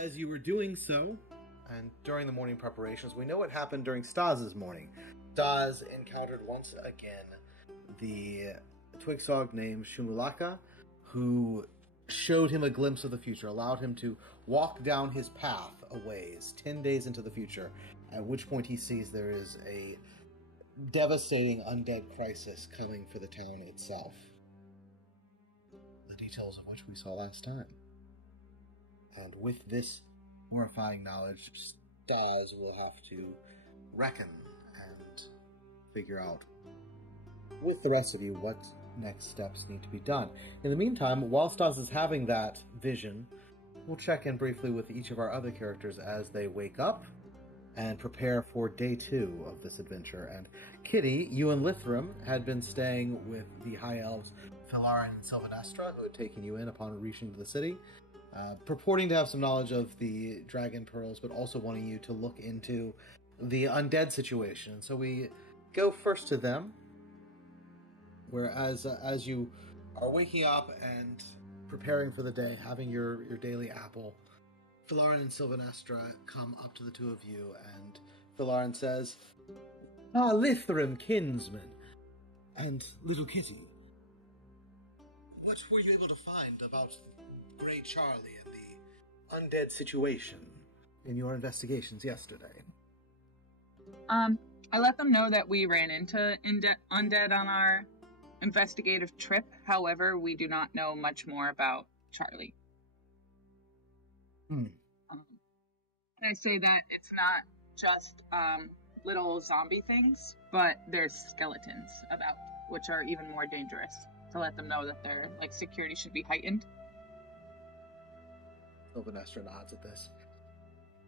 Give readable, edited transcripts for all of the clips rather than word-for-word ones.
As you were doing so, and during the morning preparations, we know what happened during Stas' morning. Stas encountered once again the Twigzog named Shumulaka, who showed him a glimpse of the future, allowed him to walk down his path a ways, 10 days into the future, at which point he sees there is a devastating undead crisis coming for the town itself. The details of which we saw last time. And with this horrifying knowledge, Stas will have to reckon and figure out with the rest of you what next steps need to be done. In the meantime, while Stas is having that vision, we'll check in briefly with each of our other characters as they wake up and prepare for day 2 of this adventure. And Kitty, you and Lithram had been staying with the High Elves Philarin and Sylvanestra, who had taken you in upon reaching the city, purporting to have some knowledge of the Dragon Pearls, but also wanting you to look into the undead situation. So we go first to them, where as you are waking up and preparing for the day, having your daily apple, Philarin and Sylvanestra come up to the two of you, and Philarin says, "Ah, Lithram, kinsman, and little Kitty, what were you able to find about Grey Charlie and the undead situation in your investigations yesterday?" I let them know that we ran into undead on our investigative trip. However, we do not know much more about Charlie. I say that it's not just little zombie things, but there's skeletons about, which are even more dangerous. To let them know that their security should be heightened. Sylvanestra nods at this.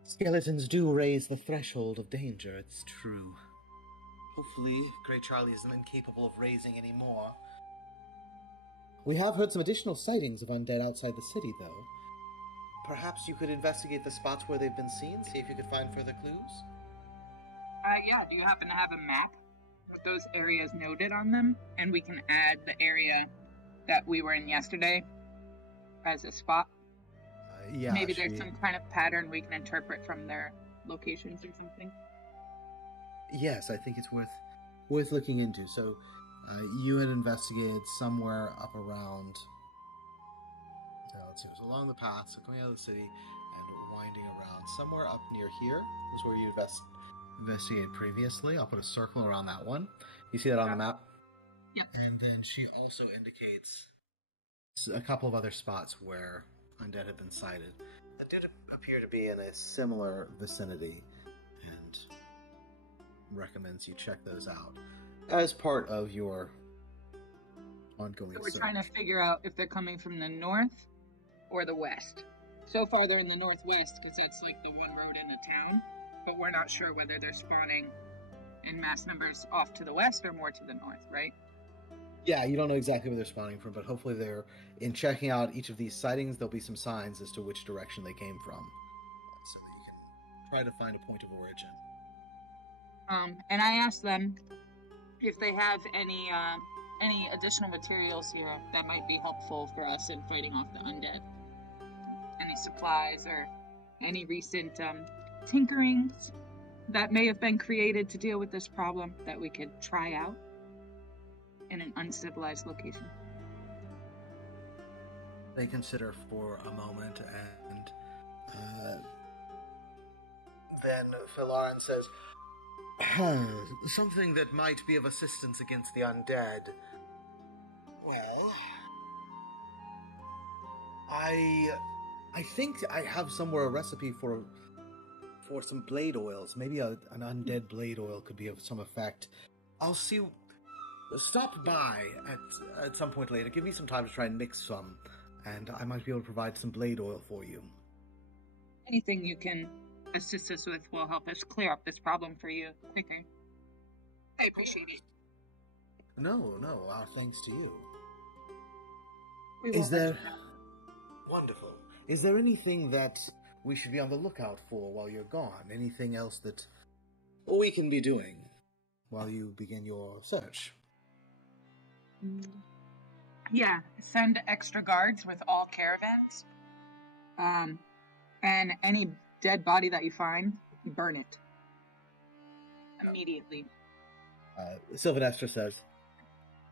Skeletons do raise the threshold of danger, it's true. Hopefully, Grey Charlie isn't incapable of raising any more. We have heard some additional sightings of undead outside the city, though. Perhaps you could investigate the spots where they've been seen, see if you could find further clues? Yeah, do you happen to have a map with those areas noted on them? And we can add the area that we were in yesterday as a spot? Yeah. Maybe there's some kind of pattern we can interpret from their locations or something. Yes, I think it's worth looking into. So, you had investigated somewhere up around... let's see, it was along the path, so coming out of the city and winding around. Somewhere up near here was where you investigated previously. I'll put a circle around that one. You see that on the map? Yep. And then she also indicates a couple of other spots where undead have been sighted that did appear to be in a similar vicinity, and recommends you check those out as part of your ongoing search. So we're trying to figure out if they're coming from the north or the west. So far they're in the northwest because that's the one road into town, but we're not sure whether they're spawning in mass numbers off to the west or more to the north, right? Yeah, you don't know exactly where they're spawning from, but hopefully in checking out each of these sightings, there'll be some signs as to which direction they came from, so that you can try to find a point of origin. And I asked them if they have any additional materials here that might be helpful for us in fighting off the undead. Any supplies or any recent tinkerings that may have been created to deal with this problem that we could try out in an uncivilized location. They consider for a moment, and then Philarin says, something that might be of assistance against the undead. Well, I think I have somewhere a recipe for some blade oils. Maybe an undead blade oil could be of some effect. I'll see. Stop by at some point later. Give me some time to try and mix some, and I might be able to provide some blade oil for you. Anything you can assist us with will help us clear up this problem for you quicker. I appreciate it. No, our thanks to you. Is there... Wonderful. Is there anything that we should be on the lookout for while you're gone? Anything else that we can be doing while you begin your search? Yeah, send extra guards with all caravans. And any dead body that you find, burn it. Immediately. Sylvanestra says,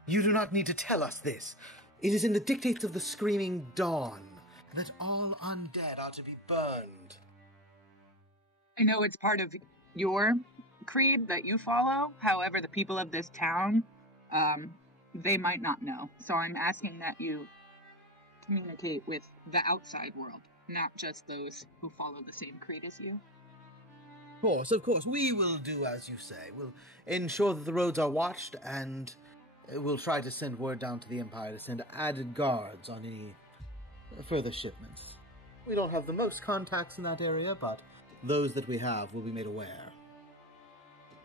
"You do not need to tell us this. It is in the dictates of the Screaming Dawn that all undead are to be burned." I know it's part of your creed that you follow. However, the people of this town, they might not know. So I'm asking that you communicate with the outside world, not just those who follow the same creed as you. Of course, we will do as you say. We'll ensure that the roads are watched, and we'll try to send word down to the Empire to send added guards on any further shipments. We don't have the most contacts in that area, but those that we have will be made aware.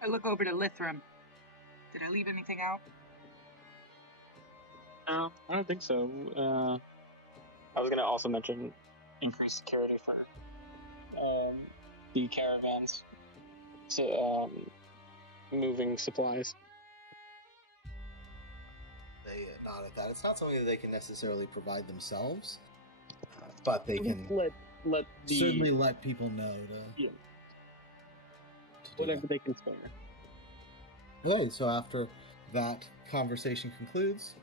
I look over to Lithram. Did I leave anything out? No, I don't think so. I was going to also mention increased security for the caravans to moving supplies. They nod at that. It's not something that they can necessarily provide themselves, but they can certainly let people know to whatever they can spare. Okay, so after that conversation concludes,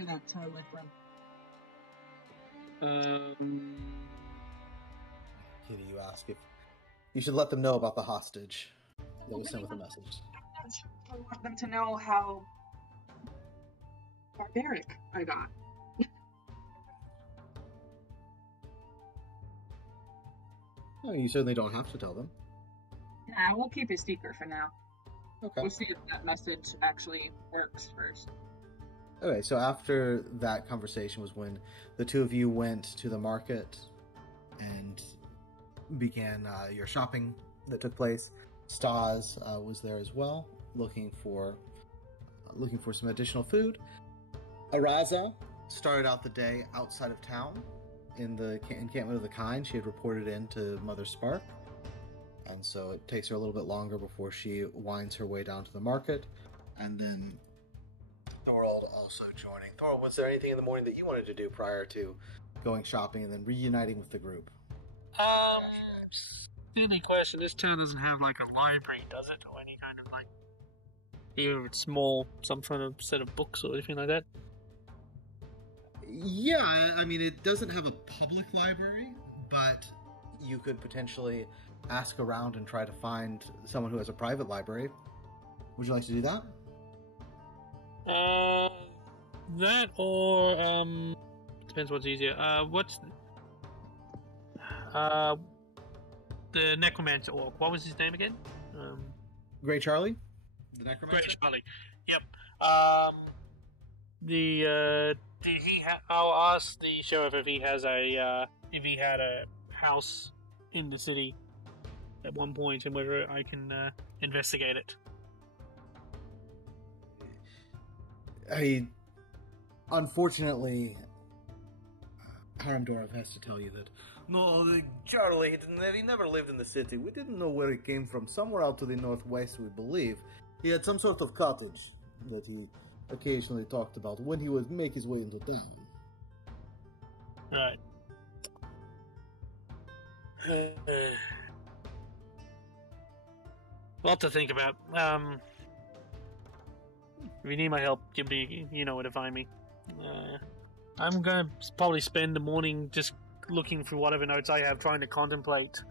Or that's how Lithram. Kitty, you ask if you should let them know about the hostage that was sent with a message. I want them to know how barbaric I got. No, you certainly don't have to tell them. Nah, we'll keep it secret for now. Okay. We'll see if that message actually works first. Okay, so after that conversation was when the two of you went to the market and began your shopping that took place. Stas was there as well, looking for some additional food. Araza started out the day outside of town in the encampment of the Kind. She had reported in to Mother Spark, and so it takes her a little bit longer before she winds her way down to the market. And then Thorold also joining. Thorold, was there anything in the morning that you wanted to do prior to going shopping and then reuniting with the group? Silly question. This town doesn't have like a library, does it? Or any kind of like, either it's small, some kind of set of books or anything like that? Yeah, I mean, it doesn't have a public library, but you could potentially ask around and try to find someone who has a private library. Would you like to do that? That or, depends what's easier. What's the necromancer orc? What was his name again? Grey Charlie? The necromancer? Grey Charlie. Yep. Did he I'll ask the sheriff if he has if he had a house in the city at one point and whether I can investigate it. Unfortunately, Haramdorov has to tell you that Charlie, he never lived in the city. We didn't know where he came from. Somewhere out to the northwest, we believe. He had some sort of cottage that he occasionally talked about when he would make his way into town. Alright. Lot to think about. If you need my help, you know where to find me. I'm gonna probably spend the morning just looking through whatever notes I have, trying to contemplate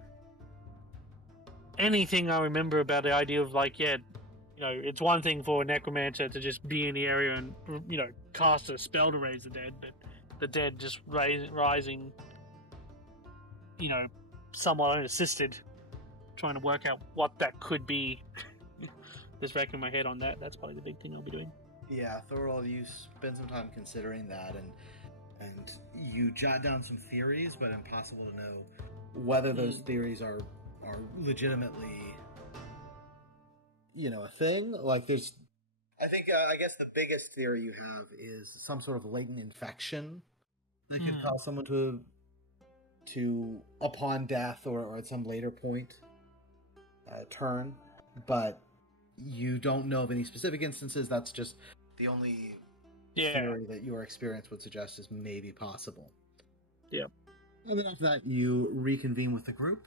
anything I remember about the idea of, like, it's one thing for a necromancer to just be in the area and, cast a spell to raise the dead, but the dead just rising, somewhat unassisted, trying to work out what that could be. Just racking my head on that. That's probably the big thing I'll be doing. Yeah, Thorwald, you spend some time considering that, and you jot down some theories, but impossible to know whether those theories are legitimately, a thing. Like, there's, I guess the biggest theory you have is some sort of latent infection that could cause someone to upon death or at some later point, turn, but you don't know of any specific instances. That's just the only theory that your experience would suggest is maybe possible. Yeah. And then after that, you reconvene with the group.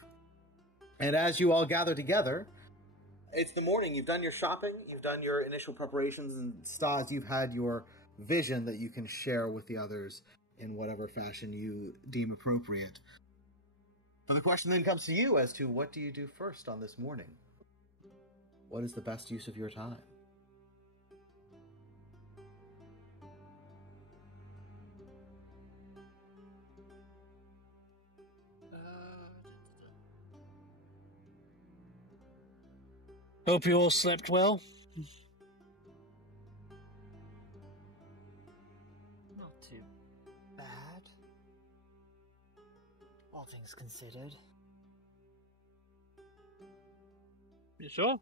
And as you all gather together, it's the morning. You've done your shopping. You've done your initial preparations. And Stas, you've had your vision that you can share with the others in whatever fashion you deem appropriate. But the question then comes to you as to what do you do first on this morning? What is the best use of your time? Hope you all slept well. Not too bad. All things considered. You sure?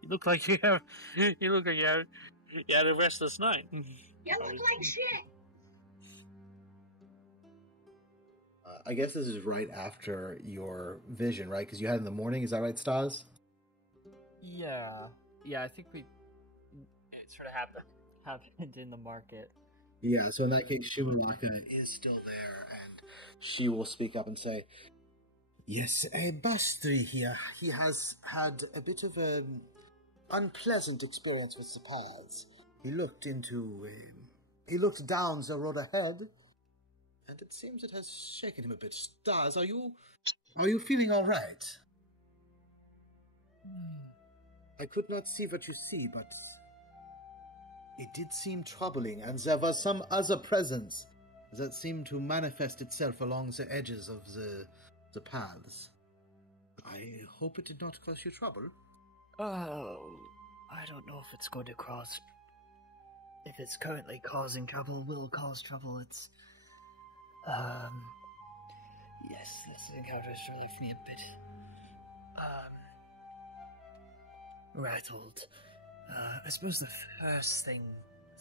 You look like you have. You look like you had a restless night. You look like shit. I guess this is right after your vision, right? Because you had it in the morning. Is that right, Stas? Yeah, I think it sort of happened in the market. Yeah, so in that case, Shumalaka is still there, and she will speak up and say, "Yes, Bastri here. He has had a bit of an unpleasant experience with the paths. He looked down the road ahead, and it seems it has shaken him a bit. Stas, are you feeling all right? I could not see what you see, but it did seem troubling, and there was some other presence that seemed to manifest itself along the edges of the paths. I hope it did not cause you trouble." Oh, I don't know if it's going to cause... If it's currently causing trouble, will cause trouble. It's... Yes, this encounter has really left me a bit... rattled. I suppose the first thing,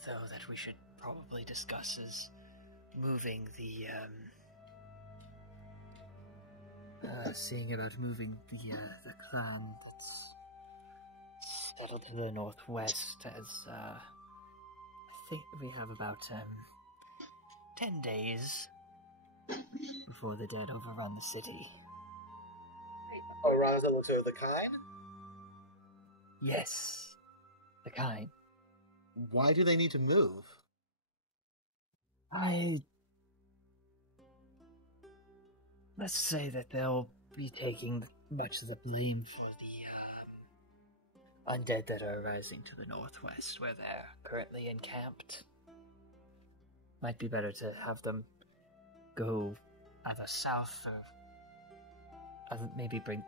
though, that we should probably discuss is moving the, seeing about moving the clan that's settled to the northwest, as, I think we have about, 10 days before the dead overrun the city. Raza looks over the kind. Yes, the kind. Why do they need to move? Let's say that they'll be taking much of the blame for the undead that are rising to the northwest, where they're currently encamped. Might be better to have them go either south or maybe bring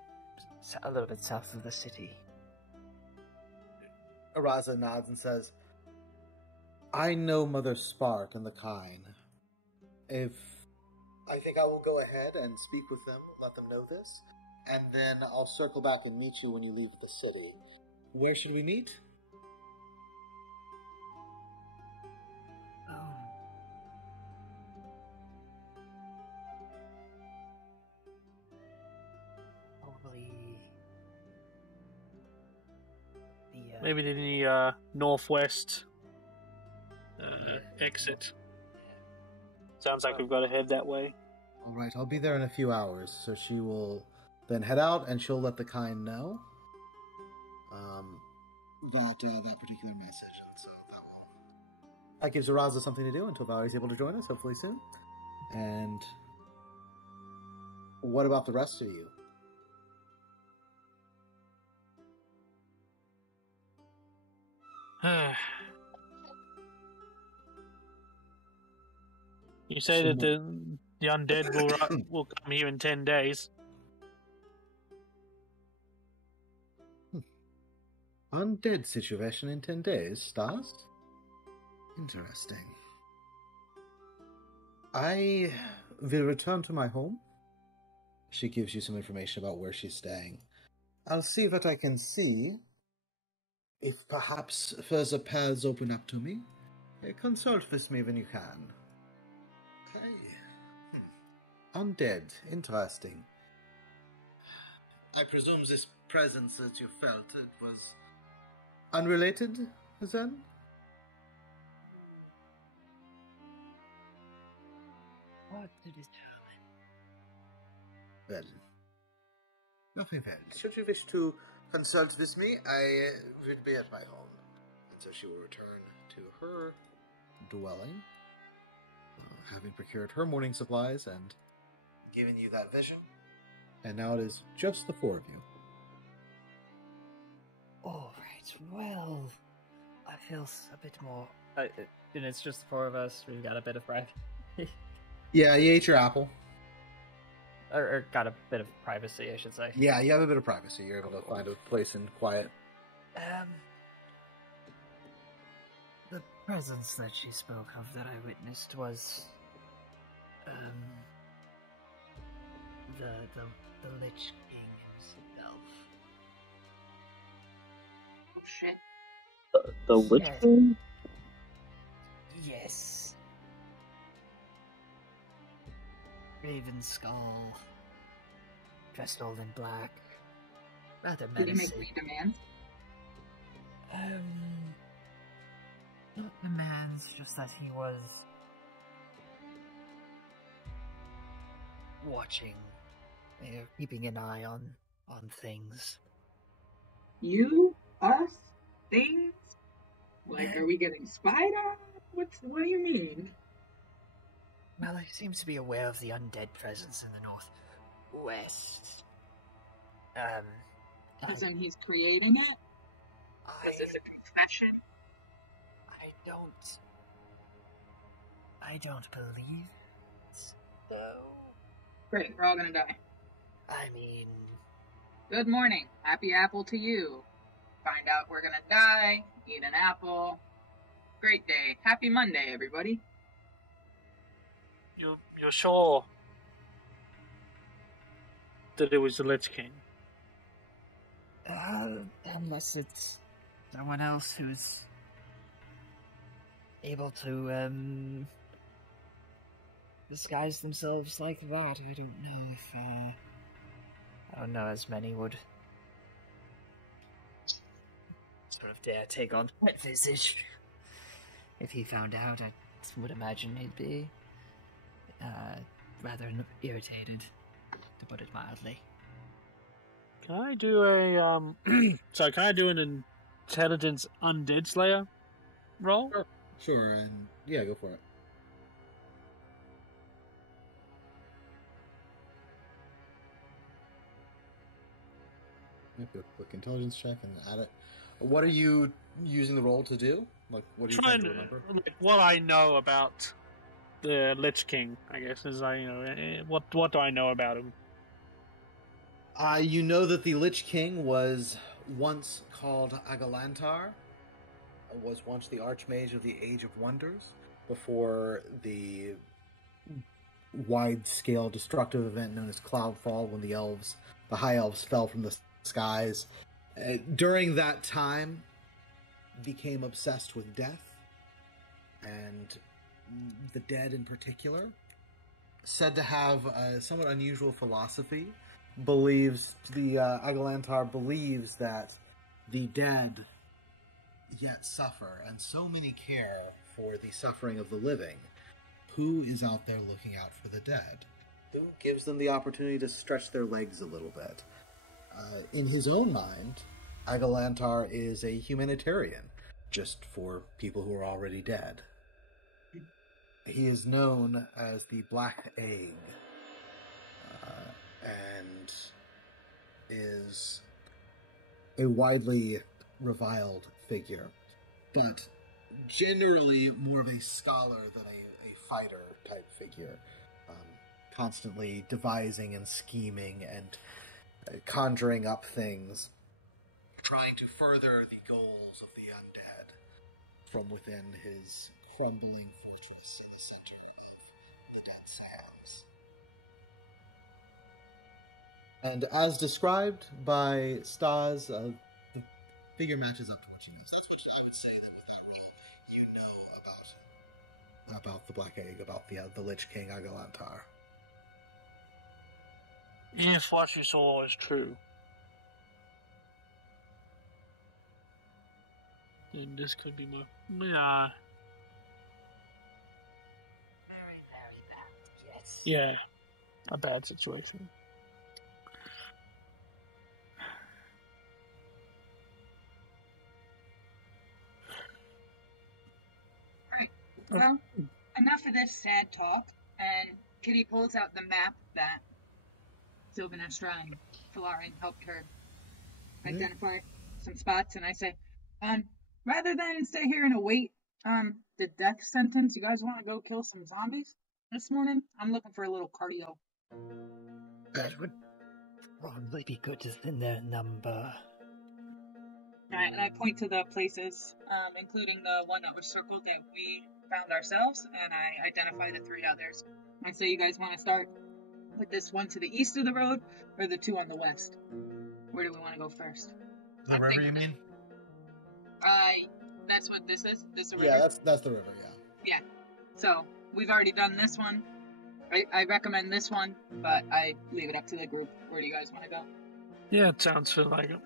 a little bit south of the city. Araza nods and says, "I know Mother Spark and the Kine. I think I will go ahead and speak with them, let them know this, and then I'll circle back and meet you when you leave the city. Where should we meet?" Probably Maybe the northwest exit. Sounds like we've got to head that way. All right, I'll be there in a few hours, so she will then head out, and she'll let the Kine know that particular message. So that gives Araza something to do until Valerie's able to join us, hopefully soon. And what about the rest of you? You say that the undead will come here in 10 days. Undead situation in 10 days, Stas? Interesting. I will return to my home. She gives you some information about where she's staying. I'll see what I can see. If perhaps further paths open up to me, consult with me when you can. Okay. Undead. Interesting. I presume this presence that you felt, it was unrelated, then? hard to determine. Well, nothing well. Should you wish to consult with me, I will be at my home. And so she will return to her dwelling, having procured her morning supplies and given you that vision. And now it is just the four of you. Alright, well, I feel a bit more... and it's just the four of us, we've got a bit of privacy. Yeah, you ate your apple. or got a bit of privacy, I should say. Yeah, you have a bit of privacy. You're able to find a place in quiet. The presence that she spoke of that I witnessed was... the Lich King himself. Oh shit. The Lich Yes. King? Yes. Raven skull. Dressed all in black. Rather Did you menacing. make me demand? Not demands, just that he was watching, keeping an eye on things. You? Us? Things? Like, are we getting spied on? What do you mean? Well, he seems to be aware of the undead presence in the northwest. As in he's creating it? Is this a confession? I don't believe it, though. Great, we're all gonna die. I mean, Good morning. Happy apple to you. Find out we're gonna die, eat an apple. Great day. Happy Monday, everybody. You're sure that it was the Lich King? unless it's someone else who's able to, disguise themselves like that. I don't know if, I don't know as many would sort of dare take on that visage. If he found out, I would imagine he'd be, rather irritated, to put it mildly. Can I do a sorry, can I do an intelligence undead slayer roll? Sure, and yeah, go for it. Make a quick intelligence check and add it. What are you using the roll to do? Like, what are you trying to remember? Like, what I know about the Lich King, I guess, is what do I know about him? You know that the Lich King was once called Agalantar, was once the Archmage of the Age of Wonders, before the wide-scale destructive event known as Cloudfall, when the High Elves fell from the skies. During that time, became obsessed with death, and the dead in particular. Said to have a somewhat unusual philosophy. Agalantar believes that the dead yet suffer, and so many care for the suffering of the living. Who is out there looking out for the dead? Who gives them the opportunity to stretch their legs a little bit? In his own mind, Agalantar is a humanitarian, just for people who are already dead. He is known as the Black Egg, and is a widely reviled figure, but generally more of a scholar than a fighter type figure, constantly devising and scheming and conjuring up things, trying to further the goals of the undead from within his crumbling fortress in the center of the Dead Sands. And as described by Stas, the figure matches up to what you know. So that's what I would say that without you know about the Black Egg, about the Lich King Agalantar. If what you saw is true, then this could be my Very, very bad. Yes. Yeah, a bad situation. Well, enough of this sad talk, and Kitty pulls out the map that Sylvanestra and Falarin helped her identify some spots, and I say, rather than stay here and await the death sentence, you guys want to go kill some zombies this morning? I'm looking for a little cardio. That would probably be good to thin their number. Alright, and I point to the places, including the one that was circled that we found ourselves, and I identify the 3 others. I say, you guys want to start with this one to the east of the road, or the 2 on the west? Where do we want to go first? The river, you mean? That's what this is? This is the river? Yeah, that's the river, yeah. Yeah. So, we've already done this one. I recommend this one, but I leave it up to the group. Where do you guys want to go? Yeah, it sounds like a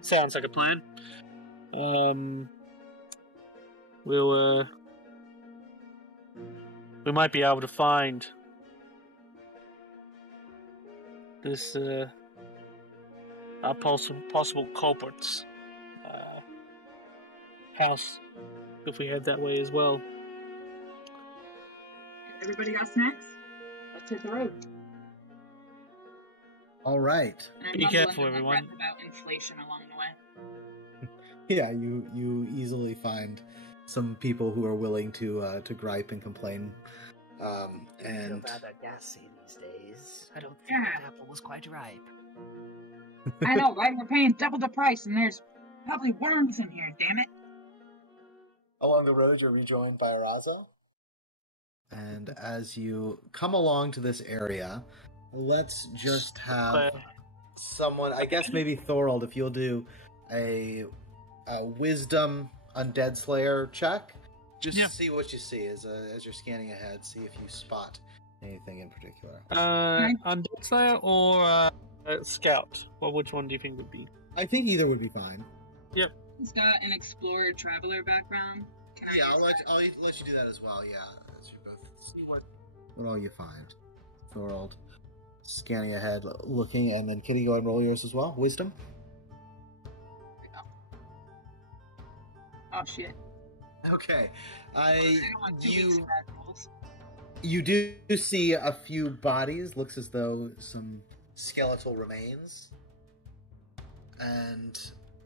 sounds like a plan. We might be able to find this our possible culprits house if we head that way as well. Everybody got snacks? Let's hit the road. All right. Be careful, everyone. About inflation along the way. Yeah, you easily find some people who are willing to gripe and complain. And Feel rather gassy these days. I don't think that apple was quite ripe. I know, right? We're paying double the price, and there's probably worms in here. Damn it! along the road, you're rejoined by Arazo. And as you come along to this area, let's just have someone, I guess maybe Thorold, if you'll do a wisdom undead slayer check. Just see what you see as you're scanning ahead. See if you spot anything in particular. Undead slayer or scout? Well, which one do you think would be? I think either would be fine. Yep. He's got an explorer traveler background. I'll let you do that as well. Yeah, as you both see what all you find. Thorold scanning ahead, looking, and then Kitty, go ahead and roll yours as well. Wisdom. Oh shit. Okay, you do see a few bodies. Looks as though some skeletal remains. And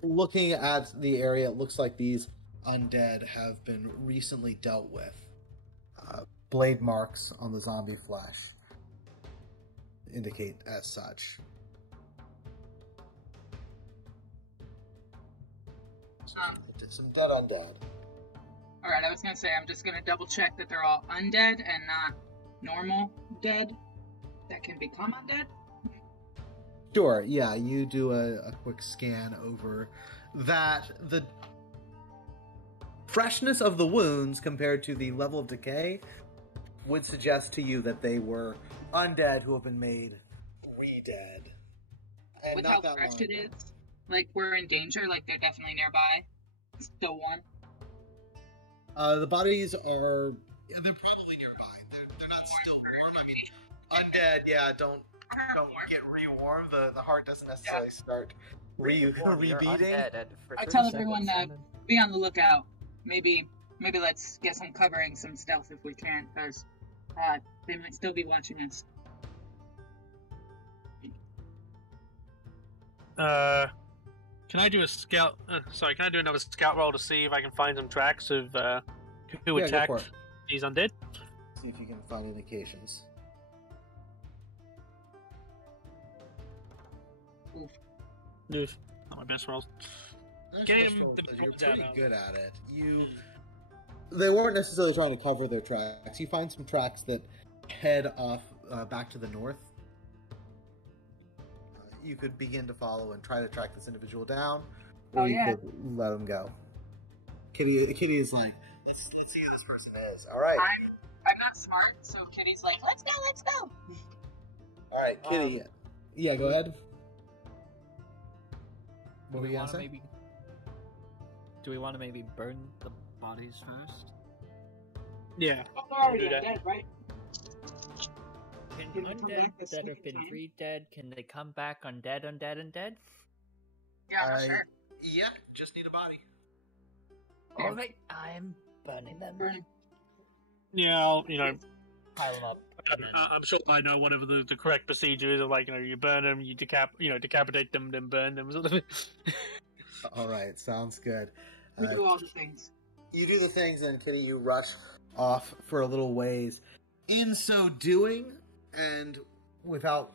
looking at the area, it looks like these undead have been recently dealt with. Blade marks on the zombie flesh indicate as such. Some dead undead. Alright, I was gonna say, I'm just gonna double check that they're all undead and not normal dead that can become undead. Sure, yeah, you do a quick scan over that. The freshness of the wounds compared to the level of decay would suggest to you that they were undead who have been made re-dead. And with not how that fresh long it ago. is, like we're in danger, like they're definitely nearby. Still one. The bodies are... Yeah, they're probably nearby. They're not still warm. I mean, undead, yeah, don't get re-warm. The heart doesn't necessarily start rebeating. I tell everyone to be on the lookout. Maybe let's get some covering, some stealth if we can, because they might still be watching us. Can I do a scout? Can I do another scout roll to see if I can find some tracks of who Yeah, attacked go for it. these undead? See if you can find indications. Oof. Not my best rolls. You're the pretty good at it. They weren't necessarily trying to cover their tracks. You find some tracks that head off back to the north. You could begin to follow and try to track this individual down, or you could let them go. Kitty is like, let's see who this person is. All right. I'm not smart, so Kitty's like, let's go. All right, Kitty. Yeah, go ahead. What were you gonna say? Do we want to maybe burn the bodies first? Yeah. Oh, they're already Do that. dead, right? Can Did we come undead back the that second have been time? re-dead, can they come back undead? Yeah, sure. Yeah, just need a body. Yeah. Alright, I'm burning them. Burn. Yeah, Pile them up. I'm sure I know whatever the correct procedure is. Of like, you burn them, you decapitate them, then burn them, sort of thing. All right, sounds good. We do all the things. You do the things, and Kitty, you rush off for a little ways. In so doing, and without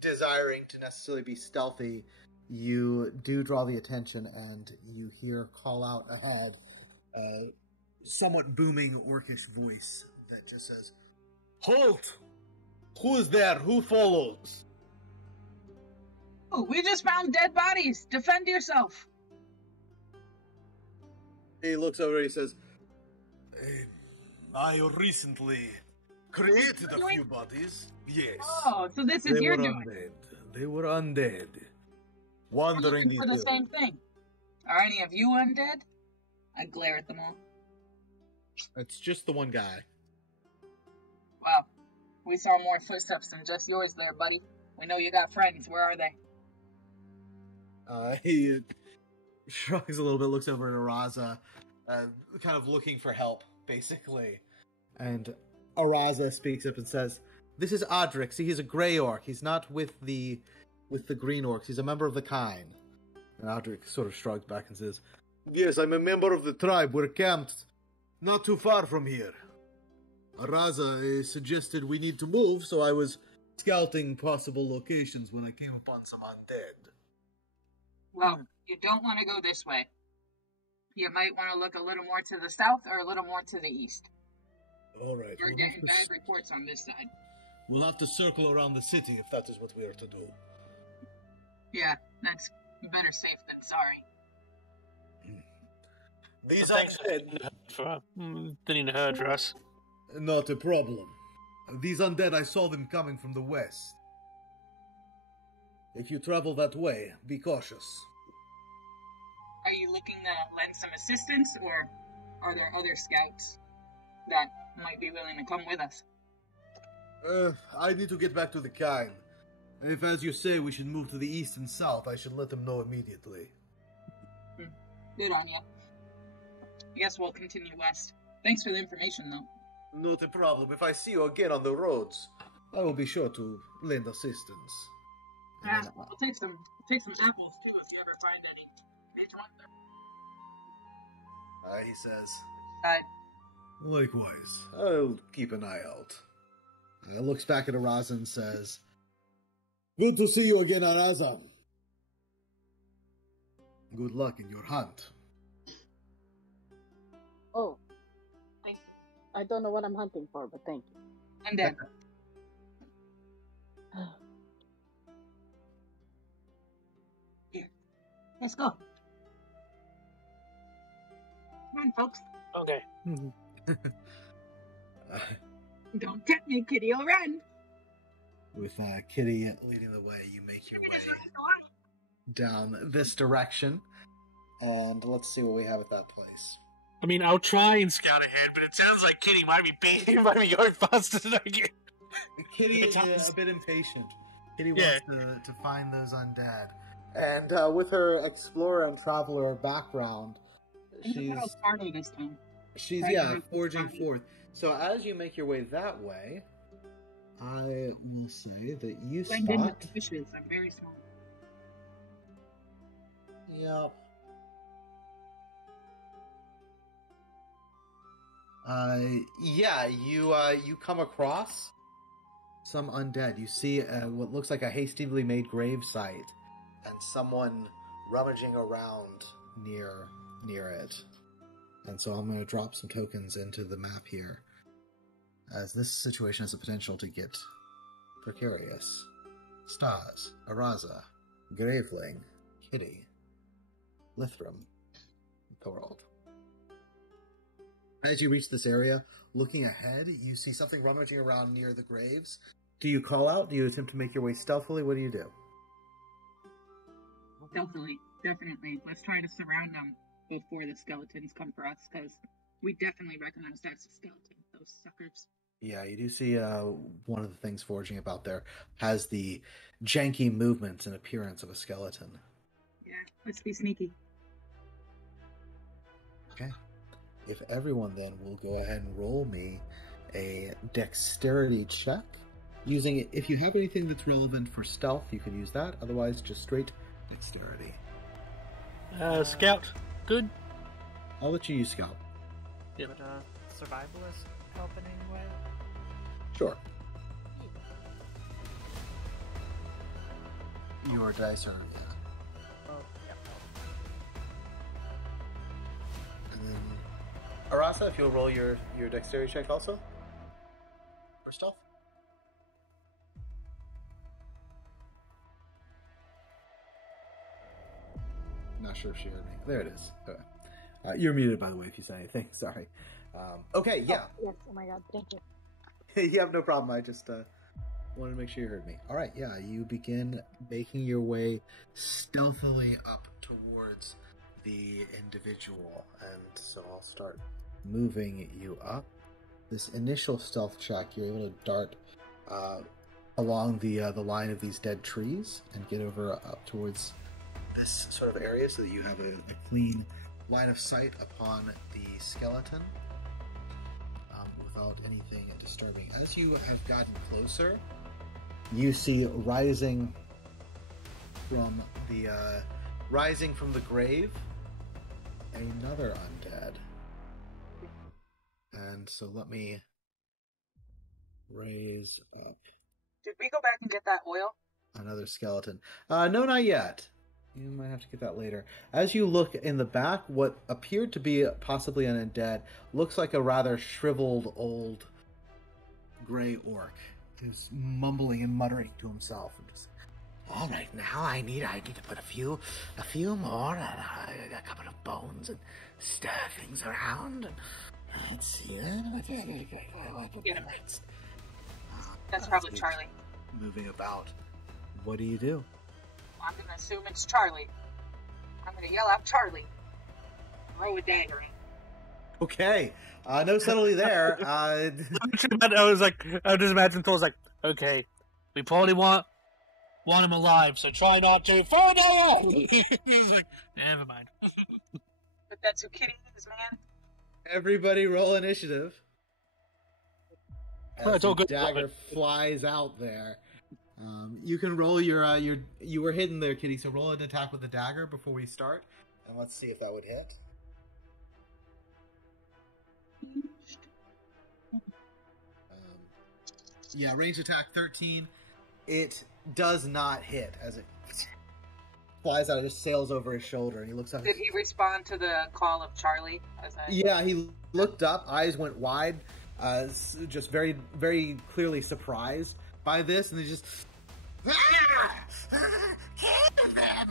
desiring to necessarily be stealthy, you do draw the attention, and you hear call out ahead, a somewhat booming orcish voice that just says, "Halt! Who is there? Who follows?" Oh, we just found dead bodies. Defend yourself. He looks over and he says, I recently created a few bodies. Yes. Oh, so this is They your were doing. undead. They were undead. We're Wandering looking for the into... same thing. Are any of you undead? I glare at them all. It's just the one guy. Wow. We saw more footsteps than just yours there, buddy. We know you got friends. Where are they? He shrugs a little bit, looks over at Araza, kind of looking for help, basically. And Araza speaks up and says, "This is Adric. See, he's a grey orc. He's not with the green orcs. He's a member of the Kine." And Adric sort of shrugs back and says, "Yes, I'm a member of the tribe. We're camped not too far from here. Araza suggested we need to move, so I was scouting possible locations when I came upon some undead." Well, you don't want to go this way. You might want to look a little more to the south or a little more to the east. All right. We're getting bad reports on this side. We'll have to circle around the city if that is what we are to do. Yeah, that's better safe than sorry. These Thanks undead... for thinning the herd for us. Not a problem. These undead, I saw them coming from the west. If you travel that way, be cautious. Are you looking to lend some assistance, or are there other scouts that might be willing to come with us? I need to get back to the Kine. If, as you say, we should move to the east and south, I should let them know immediately. Good on you. I guess we'll continue west. Thanks for the information, though. Not a problem. If I see you again on the roads, I will be sure to lend assistance. Yeah, I'll take some apples, too, if you ever find any. Each one. He says, Side. "Likewise. I'll keep an eye out." Looks back at Araza and says, "Good to see you again, Araza. Good luck in your hunt." Oh, thank you. I don't know what I'm hunting for, but thank you. I'm dead. Here. Let's go. Come on, folks. Okay. Don't tempt me, Kitty. I'll run. With Kitty leading the way, you make your way down this direction. And let's see what we have at that place. I mean, I'll try and scout ahead, but it sounds like Kitty might be going faster than I can. Kitty is a bit impatient. Kitty wants to find those undead. And with her explorer and traveler background, she's this time. She's forging forth. So as you make your way that way, I will say that you Blend in with spot. the fishes. I'm very small. Yep. You come across some undead. You see what looks like a hastily made grave site, and someone rummaging around near it. And so I'm going to drop some tokens into the map here, as this situation has the potential to get precarious. Stars, Araza, Graveling, Kitty, Lithram, Thorold. As you reach this area, looking ahead, you see something rummaging around near the graves. Do you call out? Do you attempt to make your way stealthily? What do you do? Stealthily, definitely. Let's try to surround them before the skeletons come for us, because we definitely recognize that's a skeleton. Those suckers. Yeah, you do see one of the things foraging about there has the janky movements and appearance of a skeleton. Yeah, let's be sneaky. Okay. If everyone then will go ahead and roll me a dexterity check. Using it, if you have anything that's relevant for stealth, you can use that. Otherwise, just straight dexterity. Scout, good? I'll let you use scout. Yep. Would survivalist help in any way? Sure. Your dice are... Oh, yep. And then... Arasa, if you'll roll your dexterity check also. For stealth. Not sure if she heard me. There it is. Okay. You're muted, by the way, if you say anything. Sorry. Okay, yeah. Yes, oh my god, thank you. You have no problem. I just wanted to make sure you heard me. All right, yeah. You begin making your way stealthily up towards the individual. And so I'll start moving you up. This initial stealth check, you're able to dart along the line of these dead trees and get over up towards this sort of area so that you have a clean line of sight upon the skeleton without anything disturbing. As you have gotten closer, you see rising from the grave another undead. And so let me raise up Did we go back and get that oil? another skeleton. No, not yet. You might have to get that later. As you look in the back, what appeared to be possibly an undead looks like a rather shriveled old gray orc who's mumbling and muttering to himself and just, all right, now I need to put a few more, and a couple of bones and stir things around. And let's see. That's probably Charlie. Moving about. What do you do? I'm gonna assume it's Charlie. I'm gonna yell out Charlie. Throw a dagger in. Okay. No subtlety there. I just imagine Thor's like, okay, we probably want him alive, so try not to. He's like, never mind. But that's who Kitty is, man. Everybody roll initiative. As It's all the good. dagger flies out there. You can roll your you were hidden there, Kitty, so roll an attack with the dagger before we start. And let's see if that would hit. Yeah, range attack 13. It does not hit as it flies out. It just sails over his shoulder, and he looks up. Did he respond to the call of Charlie? Yeah, he looked up. Eyes went wide, just very, very clearly surprised by this, and he just kill them,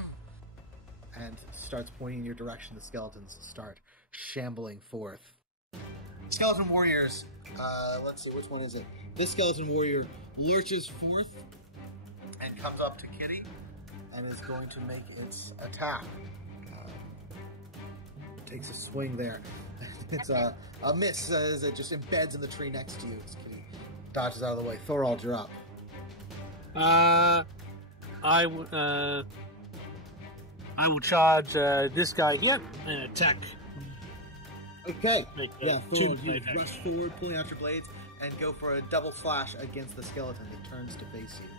and starts pointing in your direction. The skeletons start shambling forth. Skeleton warriors. Let's see, which one is it? This skeleton warrior lurches forth and comes up to Kitty and is going to make its attack. Takes a swing there. It's a miss as it just embeds in the tree next to you. Kitty dodges out of the way. Thorald, you're up. I will charge this guy here and attack. Okay. Yeah, Thorald, you rush forward, pulling out your blades, and go for a double slash against the skeleton that turns to face you.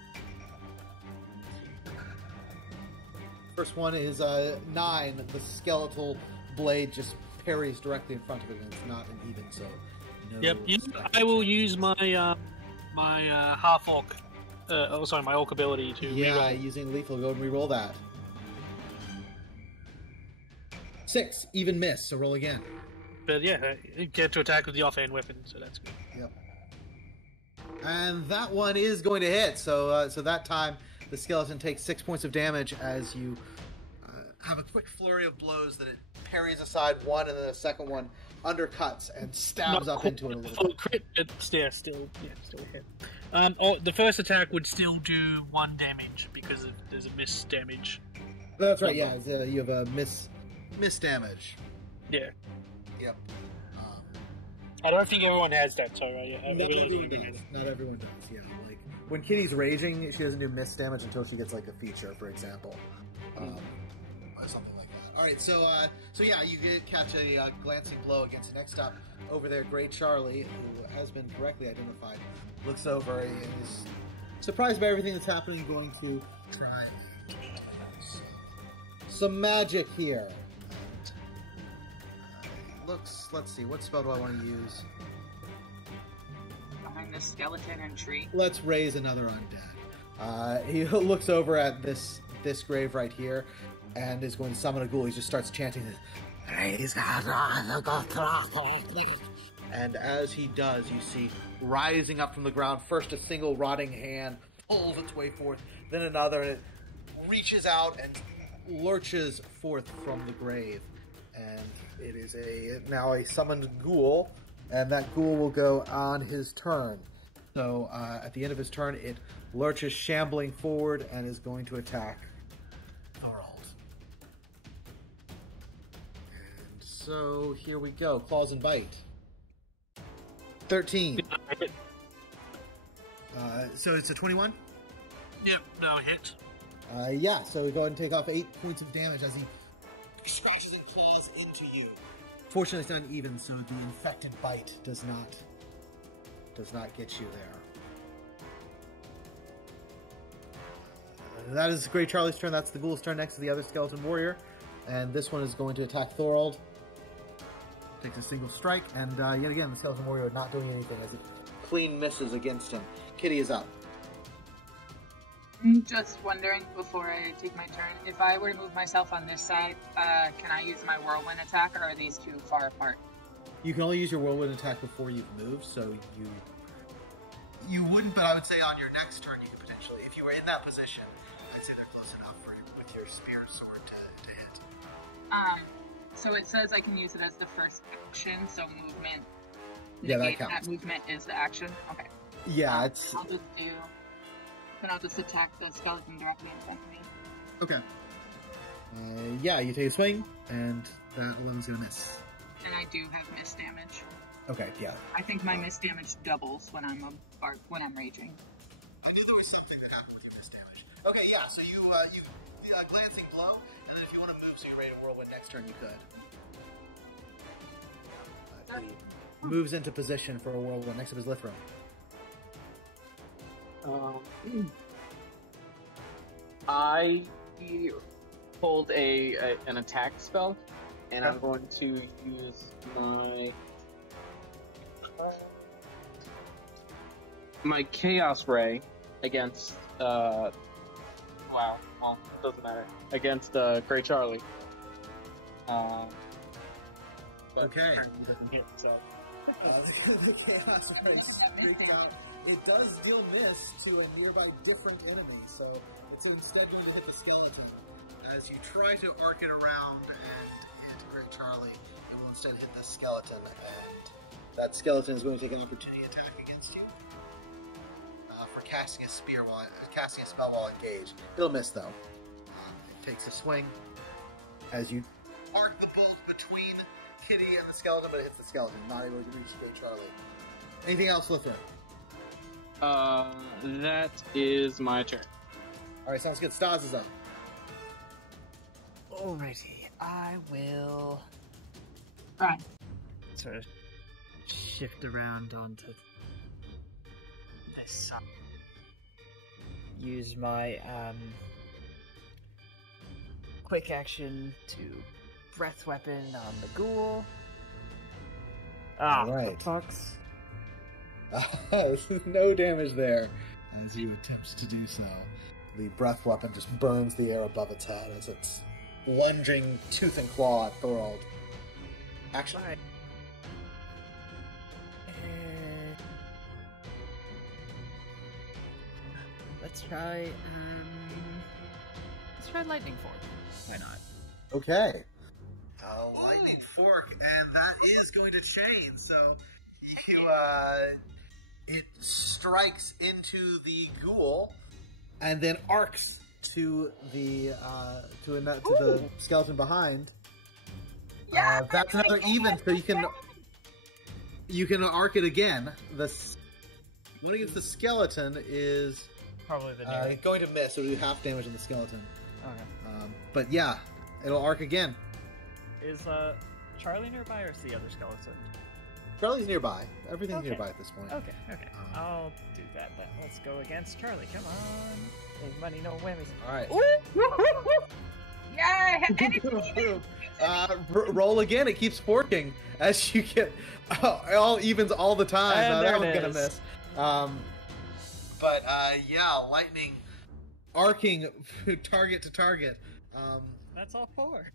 First one is 9. The skeletal blade just parries directly in front of it, and it's not an even, so no. Yep. I will use my my half orc. My orc ability to reroll. Using lethal. Go and reroll that. 6, even miss. So roll again. But yeah, get to attack with the offhand weapon, so that's good. Yep. And that one is going to hit. So that time the skeleton takes 6 points of damage as you have a quick flurry of blows that it parries aside one, and then the second one undercuts and stabs up into it a little bit. Crit, but still hit. The first attack would still do 1 damage because there's a miss damage. That's right. Yeah, you have a miss damage. Yeah. Yep. I don't think everyone has that, so Not everyone does. Not everyone does. Yeah, like when Kitty's raging, she doesn't do mist damage until she gets like a feature, for example, or something like that. All right, so yeah, you catch a glancing blow against. Next up, over there, Great Charlie, who has been correctly identified, looks over and is surprised by everything that's happening. Going to try some magic here. Let's see, what spell do I want to use? Behind the skeleton and tree. Let's raise another undead. He looks over at this grave right here and is going to summon a ghoul. He just starts chanting this. And as he does, you see rising up from the ground, first a single rotting hand pulls its way forth, then another, and it reaches out and lurches forth from the grave. And it is now a summoned ghoul, and that ghoul will go on his turn. So at the end of his turn, it lurches shambling forward and is going to attack Thorold. And so here we go. Claws and bite. 13. So it's a 21? Yep, no hit. Yeah, so we go ahead and take off 8 points of damage as he scratches and claws into you. Fortunately, it's not even, so the infected bite does not get you there. That is Great Charlie's turn. That's the ghoul's turn next to the other skeleton warrior, and this one is going to attack Thorold. Takes a single strike, and yet again, the skeleton warrior not doing anything as it clean misses against him. Kitty is up. I'm just wondering, before I take my turn, if I were to move myself on this side, can I use my whirlwind attack, or are these too far apart? You can only use your whirlwind attack before you've moved, so you wouldn't, but I would say on your next turn you could potentially, if you were in that position, I'd say they're close enough with your spear and sword to hit. So it says I can use it as the first action, so movement. Yeah, that counts. That movement is the action? Okay. Yeah, it's... I'll just attack the skeleton directly in front of me. Okay. Yeah, you take a swing, and that 11's gonna miss. And I do have miss damage. Okay, yeah. I think my miss damage doubles when I'm raging. I knew there was something that happened with your miss damage. Okay, yeah, so you glancing blow, and then if you want to move so you're ready to whirlwind next turn, you could. He moves into position for a whirlwind. Next up is Lithra. I pulled an attack spell, and I'm going to use my Chaos Ray against doesn't matter, against Great Charlie. But Okay. He doesn't hit, so. The Chaos Ray streaks out. It does deal miss to a nearby different enemy, so it's instead going to hit the skeleton. As you try to arc it around and hit Great Charlie, it will instead hit the skeleton, and that skeleton is going to take an opportunity attack against you for casting a spell while engaged. It'll miss though. It takes a swing as you arc the bolt between Kitty and the skeleton, but it hits the skeleton, not able to reach Great Charlie. Anything else, Lithra? That is my turn. Alright, sounds good. Stas is up. Alrighty, I will Right. sort of shift around onto this side. Use my quick action to breath weapon on the ghoul. Alright. Fucks. No damage there. As you attempt to do so, the breath weapon just burns the air above its head as it's lunging tooth and claw at Thorold. Action. Alright. Let's try lightning fork. Why not? Okay. Lightning fork, and that is going to chain. So it strikes into the ghoul, and then arcs to the skeleton behind. Yeah, that's another even, so you can. You can arc it again. One against the skeleton is Probably the nearest. going to miss. It'll do half damage on the skeleton. Okay. But yeah, it'll arc again. Is Charlie nearby or is the other skeleton? Charlie's nearby. Everything's Okay. nearby at this point. Okay. I'll do that then. Let's go against Charlie. Come on. Save money, no whammies. All right. Yeah. Roll again. It keeps forking as you get all evens all the time. And there that it one's gonna is. miss. But yeah, lightning arcing target to target. That's all 4.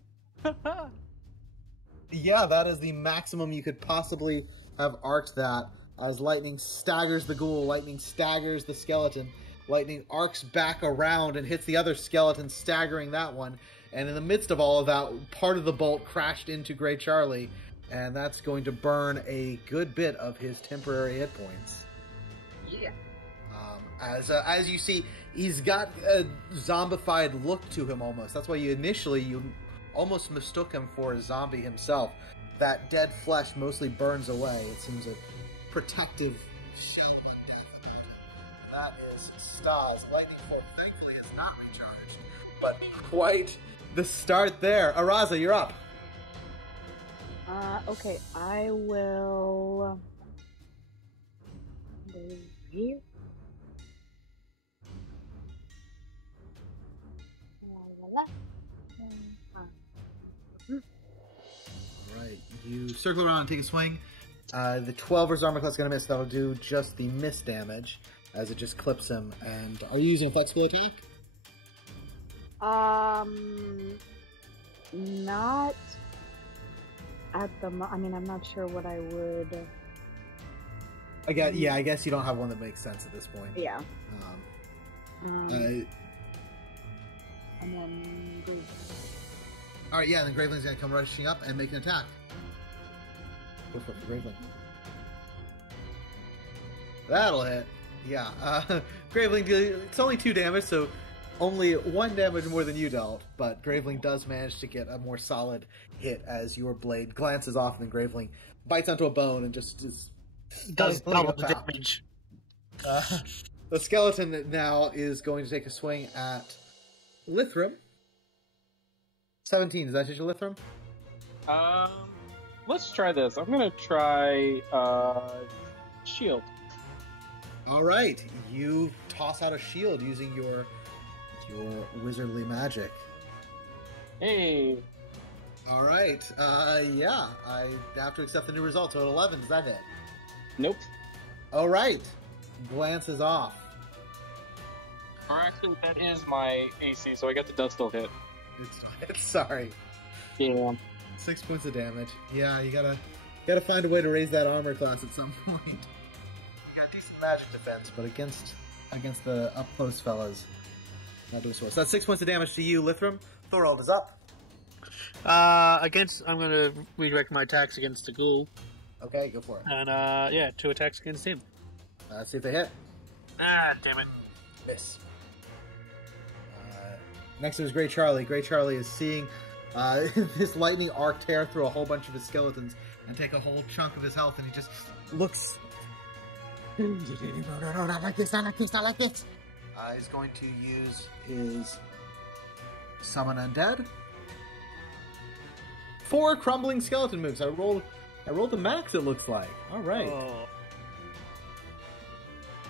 Yeah, that is the maximum you could possibly have arced that. As lightning staggers the ghoul, lightning staggers the skeleton, lightning arcs back around and hits the other skeleton, staggering that one. And in the midst of all of that, part of the bolt crashed into Grey Charlie, and that's going to burn a good bit of his temporary hit points. Yeah. As you see, he's got a zombified look to him almost. That's why you almost mistook him for a zombie himself. That dead flesh mostly burns away. It seems a protective shadow of death about him. That is Stas. Lightning Bolt thankfully is not recharged, but quite the start there. Araza, you're up. Okay, I will. Move here. La, la, la. Alright, you circle around and take a swing. The 12's armor class is going to miss. That'll do just the miss damage as it just clips him. And are you using a flexible attack? Not at the I mean, I'm not sure what I would. I guess you don't have one that makes sense at this point. Yeah. Uh, And then go. Alright, yeah, and then Graveling's going to come rushing up and make an attack. Go for it for Graveling. That'll hit. Yeah, Graveling, it's only 2 damage, so only 1 damage more than you dealt, but Graveling does manage to get a more solid hit as your blade glances off and then Graveling bites onto a bone and just Does pulling double it the out. damage. The skeleton now is going to take a swing at Lithram. 17, does that hit you, Lithram? Let's try this. I'm gonna try shield. Alright, you toss out a shield using your wizardly magic. Hey, Alright, yeah, I have to accept the new result, so at 11, does that hit? nope. Alright, glances off. Or actually, that is my AC, so I got the dustal hit. It's sorry. Yeah. 6 points of damage. Yeah, you gotta find a way to raise that armor class at some point. You got decent magic defense, but against the up close fellas, not doing so well. So that's 6 points of damage to you, Lithram. Thorald is up. I'm gonna redirect my attacks against the ghoul, Okay, go for it. and 2 attacks against him. Let's see if they hit. Ah, damn it. Miss. Next is Grey Charlie. Grey Charlie is seeing this lightning arc tear through a whole bunch of his skeletons and take a whole chunk of his health, and he just looks. No, not like this, not like this, not like this. He's going to use his Summon Undead. 4 crumbling skeleton moves. I rolled the max, it looks like. Alright. Oh.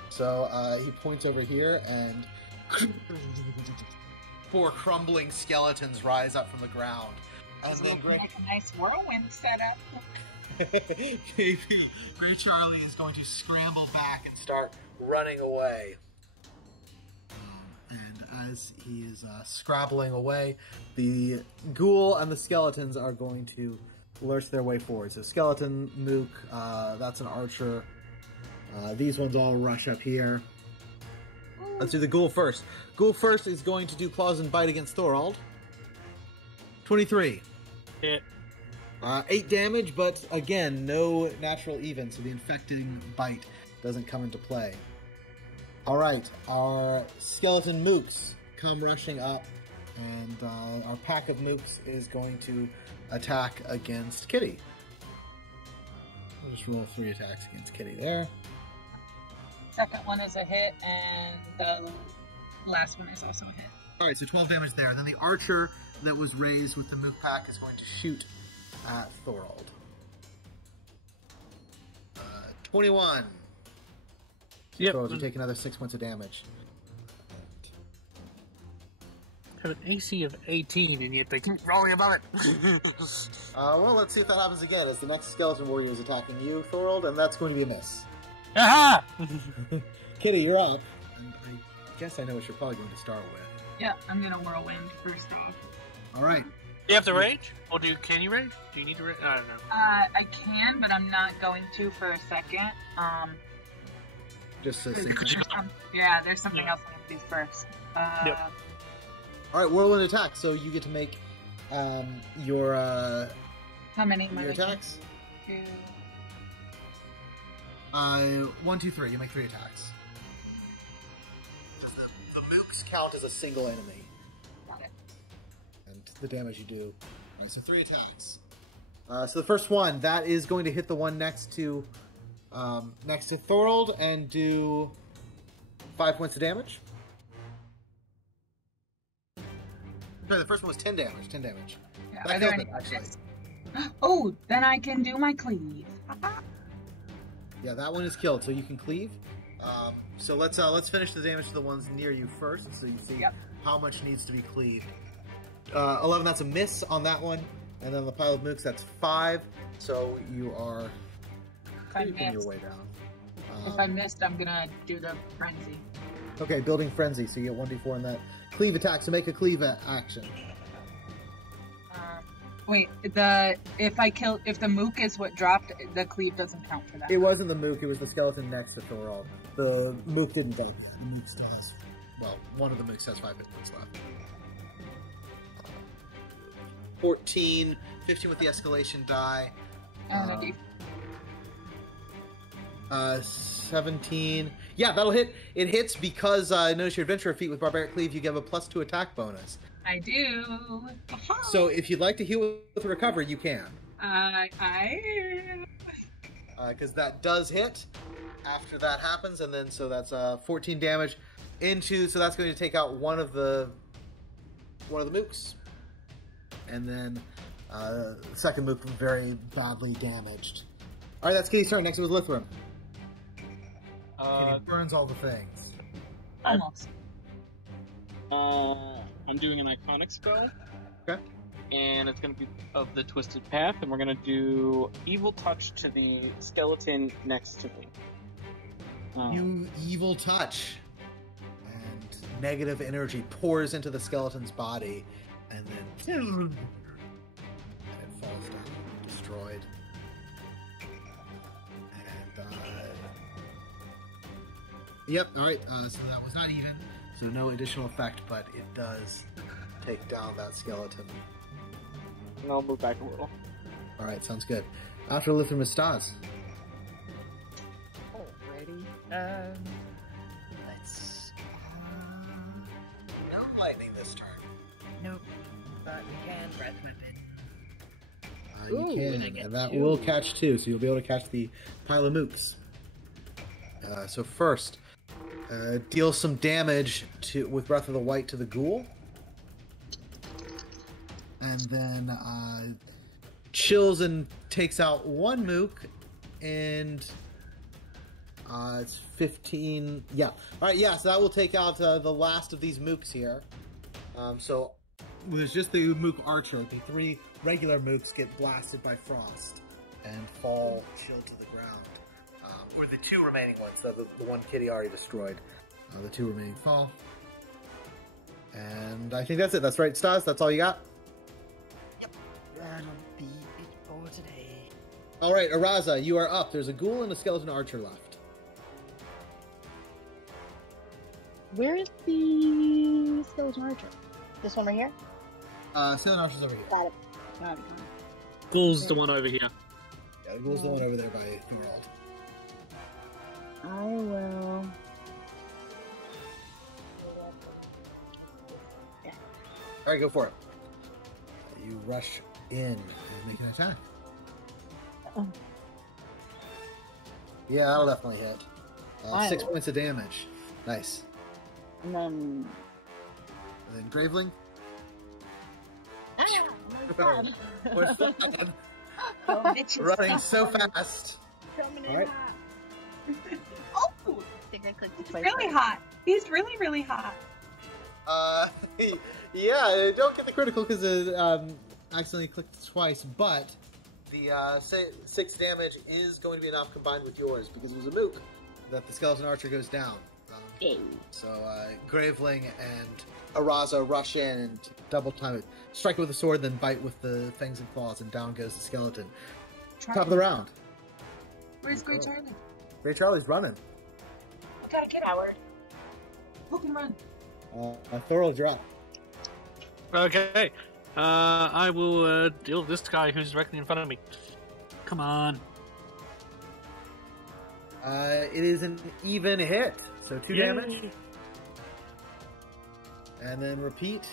So he points over here, and 4 crumbling skeletons rise up from the ground. And then Looking like a nice whirlwind setup. Grey Charlie is going to scramble back and start running away. And as he is scrabbling away, the ghoul and the skeletons are going to lurch their way forward. So skeleton, Mook, that's an archer. These ones all rush up here. Let's do the ghoul first. Ghoul first is going to do claws and bite against Thorald. 23. Hit. 8 damage, but again, no natural even, so the infecting bite doesn't come into play. Alright, our skeleton mooks come rushing up, and our pack of mooks is going to attack against Kitty. We'll just roll 3 attacks against Kitty there. Second one is a hit, and the last one is also a hit. Alright, so 12 damage there. Then the archer that was raised with the mook pack is going to shoot at Thorold. 21. Yep. Thorold, you take another 6 points of damage. Have an AC of 18, and yet they keep rolling above it. Well, let's see if that happens again, as the next skeleton warrior is attacking you, Thorold, and that's going to be a miss. Aha! Kitty, you're up. And I guess I know what you're probably going to start with. Yeah, I'm gonna whirlwind first off. Alright. You have to rage? Or can you rage? Do you need to rage? I don't know. I can, but I'm not going to for a second. Just so there's something else I have to do first. Yep. Alright, whirlwind attack, so you get to make your How many? your attacks. 2. 1, 2, 3. You make 3 attacks. Because the mooks count as a single enemy. Got it. And the damage you do. Alright, so 3 attacks. So the first one, that is going to hit the one next to Thorold and do 5 points of damage. Sorry, the first one was 10 damage. 10 damage. Yeah, That are there killed any it, actually. hits? Oh, then I can do my cleave. Yeah, that one is killed, so you can cleave. So let's finish the damage to the ones near you first, so you see how much needs to be cleaved. 11, that's a miss on that one, and then the pile of mooks, that's 5. So you are creeping your way down. If I missed, I'm gonna do the frenzy. Okay, building frenzy, so you get 1d4 in that cleave attack. So make a cleave action. Wait, if the mook is what dropped, the cleave doesn't count for that. It wasn't the mook; it was the skeleton next to Thorold. The mook didn't, though. The mook still has. Well, one of the mooks has 5 hit points left. 14, 15 with the escalation die. 17. Yeah, that'll hit. It hits because notice your adventurer feat with barbaric cleave. You give a +2 attack bonus. I do. So if you'd like to heal with recovery, you can. Because that does hit after that happens, and then so that's 14 damage into. So that's going to take out one of the mooks, and then the second mook very badly damaged. All right, that's Kitty's turn. Next it was Lithram. Kitty burns all the things. Almost. I'm doing an iconic spell. Okay. And it's going to be of the Twisted Path, and we're going to do Evil Touch to the skeleton next to me. You evil touch. And negative energy pours into the skeleton's body, and then it falls down, destroyed. And, yep, alright, so that was not even. So no additional effect, but it does take down that skeleton. And I'll move back a little. Alright, sounds good. After Lithram is Stas. Alrighty. Let's. No lightning this turn. Nope. But we can breath weapon. You Ooh, and I can, get and that 2. will catch 2, so you'll be able to catch the pile of mooks. So first, deal some damage with Breath of the White to the ghoul. And then chills and takes out 1 mook, and it's 15. Yeah. Alright, yeah, so that will take out the last of these mooks here. So there's just the mook archer. The 3 regular mooks get blasted by frost and fall chilled to the ground. Or the 2 remaining ones, the one Kitty already destroyed. The 2 remaining fall. And I think that's it. That's right, Stas. That's all you got? That'll be it for today. Alright, Araza, you are up. There's a ghoul and a skeleton archer left. Where is the skeleton archer? This one right here? Skeleton archer's over here. Got it. Got it. Ghoul's the one over here. Yeah, the ghoul's the one over there by Thorold. I will. Alright, go for it. You rush in and make an attack. Yeah, that'll definitely hit. 6 Nice. points of damage. Nice. And then. And then Graveling. What's that? Running so fast. Coming in All right. hot. Oh, think I clicked he's really hot. He's really, really hot. Yeah, don't get the critical because it accidentally clicked twice, but the 6 damage is going to be enough combined with yours because it was a mook that the skeleton archer goes down. So Graveling and Araza rush in and double time it, strike with the sword, then bite with the fangs and claws, and down goes the skeleton. Top of the round. Where's Great Charlie? Great Charlie's running. We gotta get Howard. Who can run? A thorough drop. Okay. I will deal with this guy who's directly in front of me. Come on. It is an even hit, so 2 damage. And then repeat.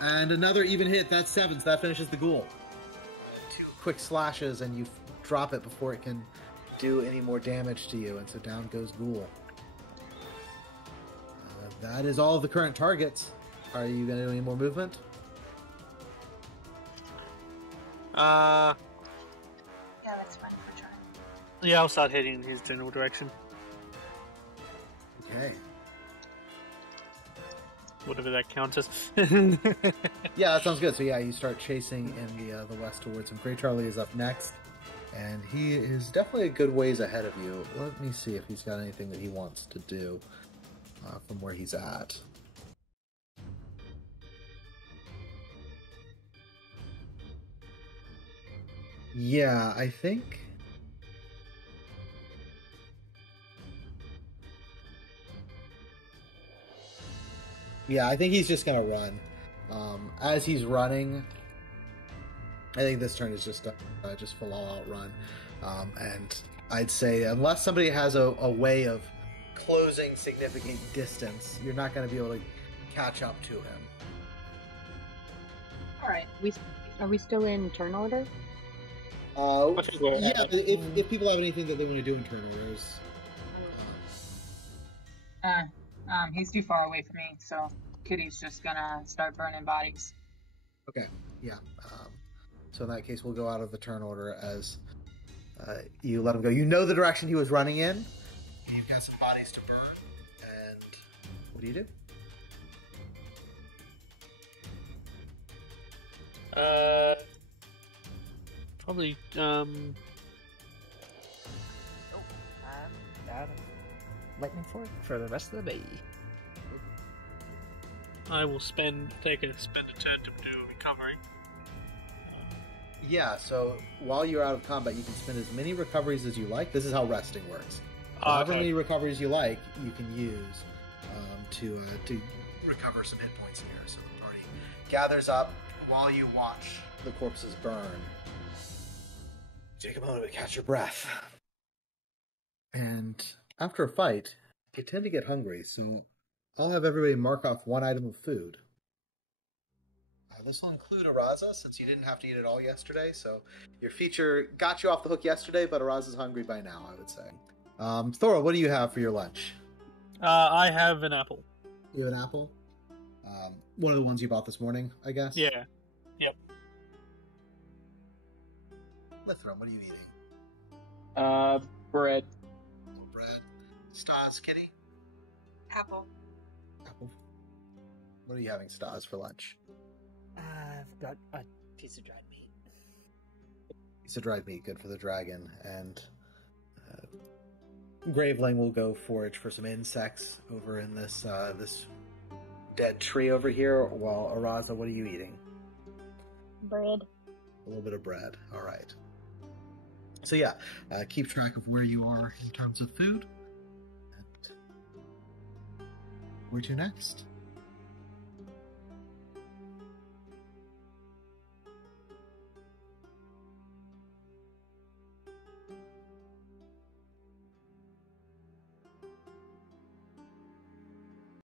And another even hit, that's 7, so that finishes the ghoul. 2 quick slashes, and you drop it before it can do any more damage to you, and so down goes ghoul. That is all of the current targets. Are you going to do any more movement? Yeah, that's fine for trying. Yeah, I'll start heading in his general direction. Okay. Whatever that counts as. Yeah, that sounds good. So yeah, you start chasing in the west towards him. Great Charlie is up next, and he is definitely a good ways ahead of you. Let me see if he's got anything that he wants to do from where he's at. Yeah, I think... Yeah, I think he's just going to run. As he's running, I think this turn is just full all-out run. And I'd say unless somebody has a way of closing significant distance, you're not going to be able to catch up to him. Alright. Are we still in turn order? Yeah, if people have anything that they want to do in turn orders. He's too far away from me, so Kitty's just gonna start burning bodies. Okay, yeah. So in that case, we'll go out of the turn order as you let him go. You know the direction he was running in. You've got some bodies to burn. And what do you do? Probably, Out of lightning for the rest of the day. I will spend a turn to do recovery. Yeah, so while you're out of combat, you can spend as many recoveries as you like. This is how resting works. However many recoveries you like, you can use to recover some hit points here. So the party gathers up while you watch the corpses burn. Take a moment to catch your breath. And after a fight, you tend to get hungry, so I'll have everybody mark off 1 item of food. This will include Araza, since you didn't have to eat it all yesterday, so your feature got you off the hook yesterday, but Araza's hungry by now, I would say. Thora, what do you have for your lunch? I have an apple. You have an apple? One of the ones you bought this morning, I guess? Yeah. Yep. Lithram, what are you eating? Bread. Bread. Stas, Kitty? Apple. Apple. What are you having, Stas, for lunch? I've got a piece of dried meat. Piece of dried meat, good for the dragon. And Graveling will go forage for some insects over in this this dead tree over here. While Araza, what are you eating? Bread. A little bit of bread. All right. So yeah, keep track of where you are in terms of food. And where to next?